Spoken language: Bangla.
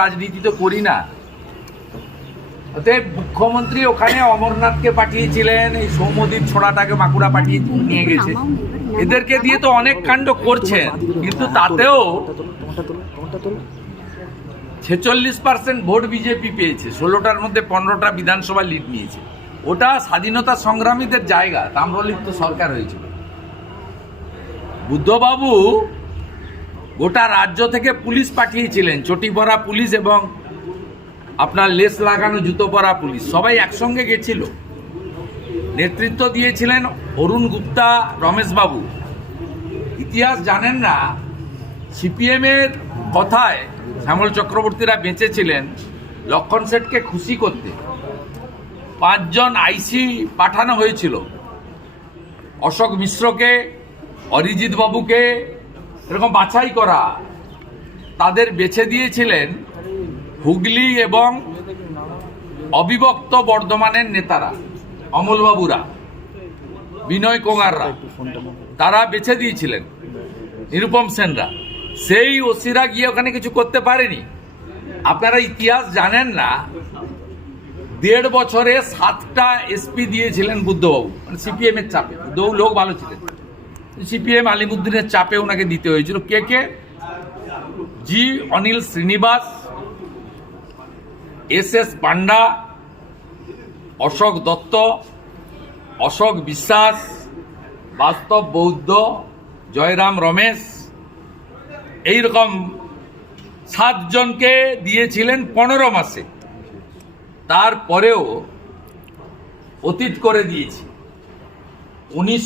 রাজনীতি তো করি না। অতএব মুখ্যমন্ত্রী ওখানে অমরনাথকে পাঠিয়েছিলেন, এই সৌমদীপ ছোড়াটাকে বাঁকুড়া পাঠিয়ে নিয়ে গেছে। এদেরকে দিয়ে তো অনেক কাণ্ড করছেন, কিন্তু তাতেও ছেচল্লিশ পার্সেন্ট ভোট বিজেপি পেয়েছে, ষোলোটার মধ্যে পনেরোটা বিধানসভা লিড নিয়েছে। ওটা স্বাধীনতা সংগ্রামীদের জায়গা, তাম্রলিপ্ত সরকার হয়েছিল। বুদ্ধবাবু গোটা রাজ্য থেকে পুলিশ পাঠিয়েছিলেন। চটি পরা পুলিশ এবং আপনার লেস লাগানো জুতো পরা পুলিশ। সবাই একসঙ্গে গেছিল। নেতৃত্ব দিয়েছিলেন অরুণ গুপ্তা, রমেশবাবু। ইতিহাস জানেন না সিপিএমের কথায় শ্যামল চক্রবর্তীরা বেঁচেছিলেন লক্ষণ সেটকে খুশি করতে। পাঁচজন আইসি পাঠানো হয়েছিল। অশোক মিশ্রকে, অরিজিৎ বাবুকে এরকম বাছাই করা। তাদের বেছে দিয়েছিলেন হুগলি এবং অবিভক্ত বর্ধমানের নেতারা, অমলবাবুরা, বিনয় কোঙাররা। তারা বেছে দিয়েছিলেন নিরুপম সেনরা। সেই ওসিরা গিয়ে ওখানে কিছু করতে পারেনি। আপনারা ইতিহাস জানেন না, দেড় বছরে সাতটা এসপি দিয়েছিলেন বুদ্ধবাবু মানে সিপিএম এর চাপে। বুদ্ধবাবু লোক ভালো ছিলেন। সিপিএম আলিমুদ্দিনের চাপে ওনাকে দিতে হয়েছিল। কে কে? জি, অনিল শ্রীনিবাস, এস এস পান্ডা, অশোক দত্ত, অশোক বিশ্বাস, বাস্তব বৌদ্ধ, জয়রাম রমেশ, এইরকম সাতজনকে দিয়েছিলেন পনেরো মাসে। তারপরেও অতীত করে দিয়েছি। উনিশ